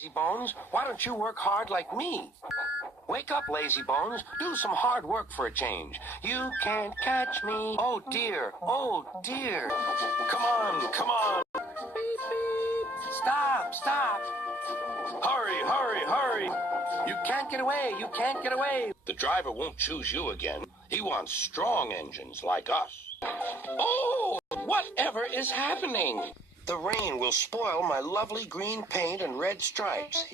Lazy Bones, why don't you work hard like me? Wake up, Lazy Bones. Do some hard work for a change. You can't catch me. Oh, dear. Oh, dear. Come on, come on. Beep, beep. Stop, stop. Hurry, hurry, hurry. You can't get away. You can't get away. The driver won't choose you again. He wants strong engines like us. Oh, whatever is happening? The rain will spoil my lovely green paint and red stripes.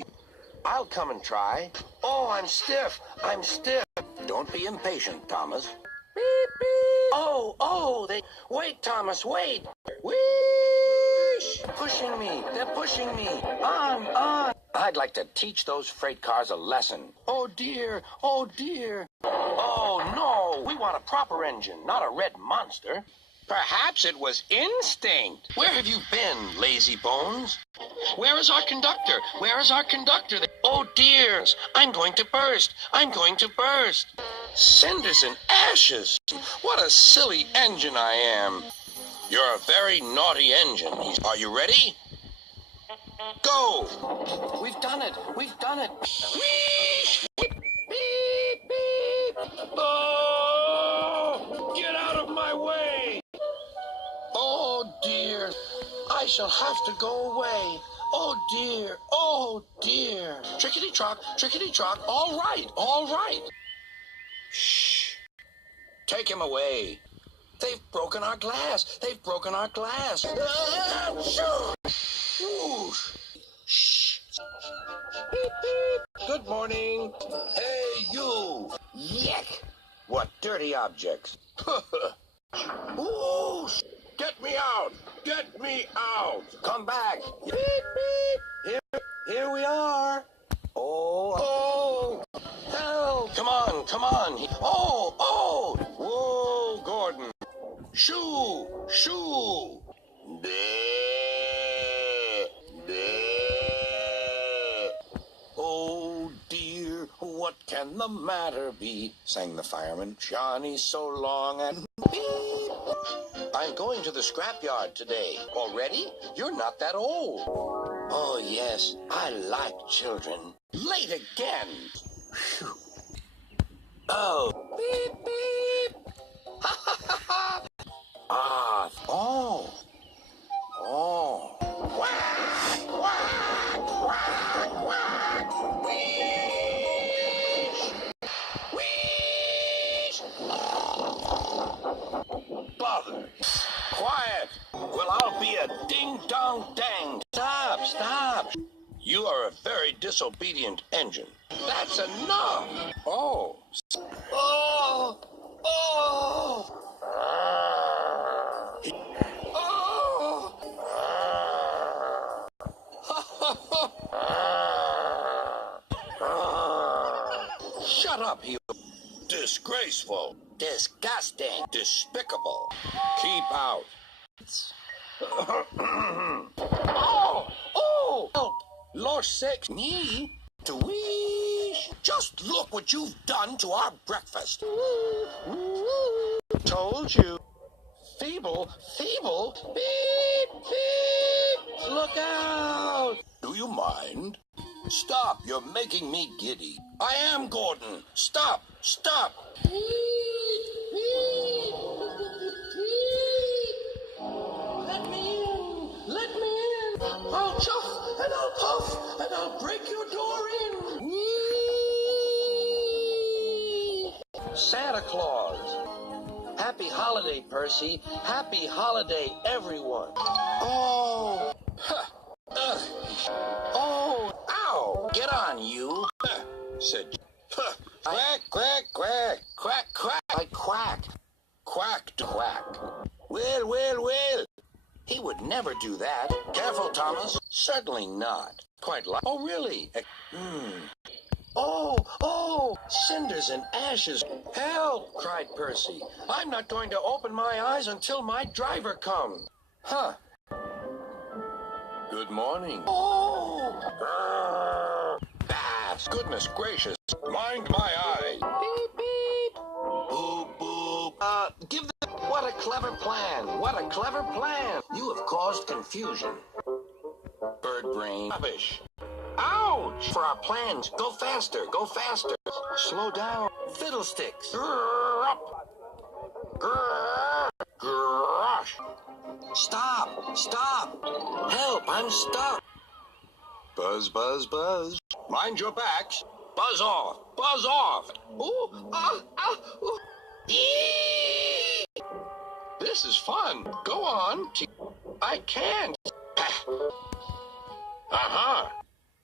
I'll come and try. Oh, I'm stiff. I'm stiff. Don't be impatient, Thomas. Beep, beep. Oh, Wait, Thomas, wait. Whoosh! Pushing me. They're pushing me. On. I'd like to teach those freight cars a lesson. Oh, dear. Oh, dear. Oh, no. We want a proper engine, not a red monster. Perhaps it was instinct. Where have you been, Lazy Bones? Where is our conductor? Where is our conductor? Oh, dear. I'm going to burst. I'm going to burst. Cinders and ashes. What a silly engine I am. You're a very naughty engine. Are you ready? Go. We've done it. We've done it. Whee! Beep, beep, beep. Oh, get out of my way. Oh, dear. I shall have to go away. Oh, dear. Oh, dear. Trickety-trock, trickety-trock. All right, all right. Shh. Take him away. They've broken our glass. They've broken our glass. Shh. Beep, beep. Good morning. Hey, you. Yuck. What dirty objects. Ooh. Get me out! Get me out! Come back! Beep, beep! Here we are! Oh! Help! Come on! Oh! Whoa, Gordon! Shoo! Bleh, bleh. Oh, dear, what can the matter be? Sang the fireman. Johnny's so long and beep! I'm going to the scrapyard today. Already? You're not that old. Oh, yes. I like children. Late again. Phew. Oh. Beep, beep. Ha, ha, ha, ha. Ah. Oh. Oh. Quack, quack, quack, quack. Wheesh. Wheesh. Bother. Quiet. Well, I'll be a ding-dong-dang. Stop. You are a very disobedient engine. That's enough. Oh. Oh. Shut up, you. Disgraceful. Disgusting. Despicable. Keep out. Oh! Lord sakes, me? To wish. Just look what you've done to our breakfast. Told you. Feeble. Beep, beep. Look out. Do you mind? Stop, you're making me giddy. I am Gordon. Stop. Let me in. I'll chuff and I'll puff and I'll break your door in. Whee! Santa Claus. Happy holiday, Percy. Happy holiday, everyone. Oh. Huh. Oh. Ow. Get on, you. Said. Quack, quack, quack. Quack, quack. I quacked. Quacked, quack. Well. He would never do that. Careful, Thomas. Certainly not. Quite like... Oh, really? Oh, cinders and ashes. Help, cried Percy. I'm not going to open my eyes until my driver comes. Huh. Good morning. Oh! Bats! Goodness gracious. Mind my eye. Beep, beep. Boop, boop. Give them... What a clever plan. What a clever plan. You have caused confusion. Bird brain. Rubbish. Ow! for our plans. Go faster, go faster. Slow down. Fiddlesticks. Grrr up. Grrr. Grrr. Stop, stop. Help, I'm stuck. Buzz, buzz, buzz. Mind your backs. Buzz off, buzz off. Ooh, ooh. Eee! This is fun. Go on. I can't. Uh-huh.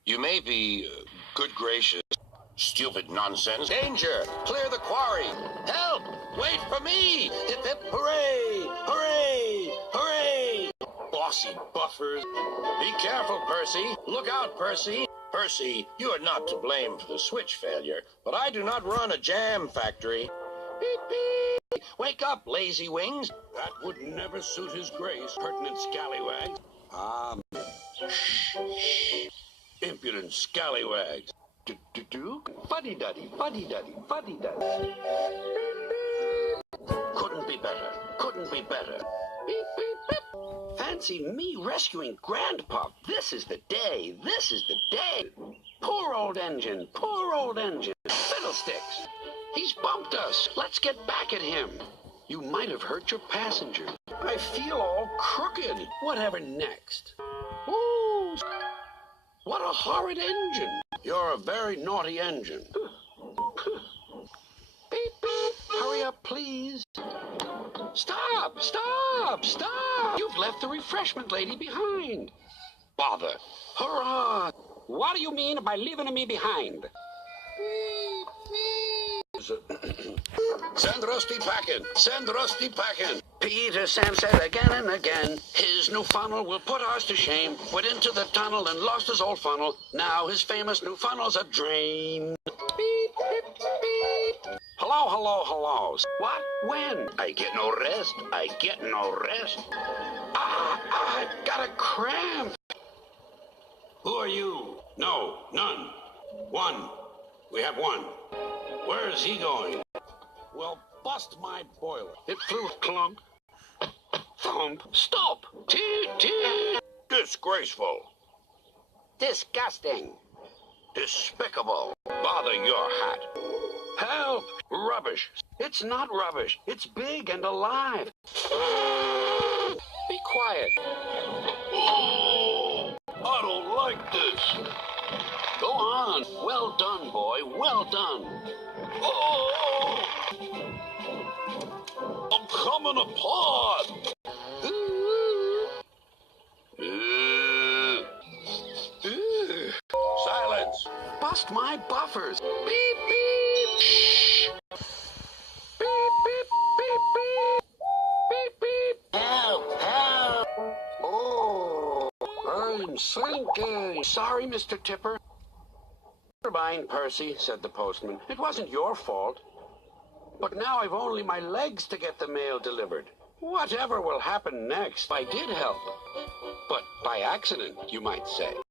You may be good gracious. Stupid nonsense. Danger! Clear the quarry! Help! Wait for me! Hip hip hooray! Hooray! Hooray! Bossy buffers. Be careful, Percy. Look out, Percy. Percy, you are not to blame for the switch failure, but I do not run a jam factory. Beep, beep. Wake up, lazy wings. That would never suit his grace, pertinent scallywag. Impudent scallywags. Do? Fuddy-duddy, fuddy-duddy, fuddy-duddy. Couldn't be better. Couldn't be better. Beep, beep, beep. Fancy me rescuing Grandpa. This is the day. This is the day. Poor old engine. Poor old engine. Fiddlesticks. He's bumped us. Let's get back at him. You might have hurt your passenger. I feel all crooked. Whatever next? Ooh. What a horrid engine. You're a very naughty engine. Beep, beep. Hurry up, please. Stop, stop, stop. You've left the refreshment lady behind. Bother. Hurrah. What do you mean by leaving me behind? Send Rusty packing. Send Rusty packing. Peter Sam said again and again, his new funnel will put ours to shame. Went into the tunnel and lost his old funnel. Now his famous new funnel's a drain. Beep, beep, beep. Hello, hello, hello. What? When? I get no rest. I get no rest. I've got a cramp. Who are you? No, none. One. We have one. Where is he going? Well, bust my boiler. It flew clunk. Thump. Stop. Toot, toot. Disgraceful. Disgusting. Despicable. Bother your hat. Help. Rubbish. It's not rubbish. It's big and alive. Be quiet. Oh, I don't like this. Go on. Well done, boy. Well done. Oh, I'm coming apart. Silence. Bust my buffers. Beep, beep. Shh. Beep, beep, beep, beep. Beep, beep. Help, help. Oh, I'm sinking. Sorry, Mr. Tipper. Never mind, Percy, said the postman. It wasn't your fault. But now I've only my legs to get the mail delivered. Whatever will happen next? I did help. But by accident, you might say.